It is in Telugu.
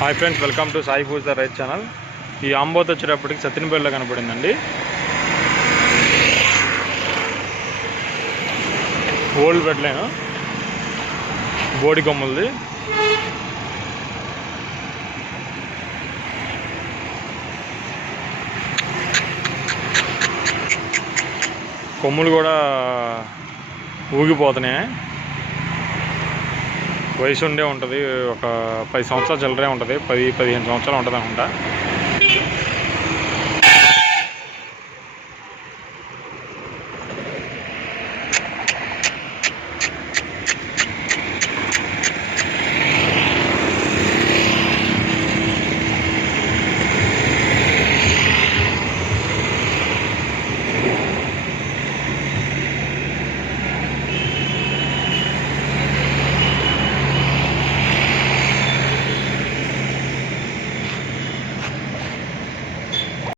Hi friends welcome to Sai Pooja right channel. ఈ ఆంబోత్ వచ్చేటప్పటికి సత్యనపల్లిలో కనపడిందండి. ఓల్డ్ బెడ్లైన్ బోడి కొమ్ములది. కొమ్ములు కూడా ఊగిపోతున్నాయి. వయసు ఉండే ఉంటుంది. ఒక పది సంవత్సరాలు చిల్లరే ఉంటుంది. పది పదిహేను సంవత్సరాలు ఉంటుంది అనుకుంటా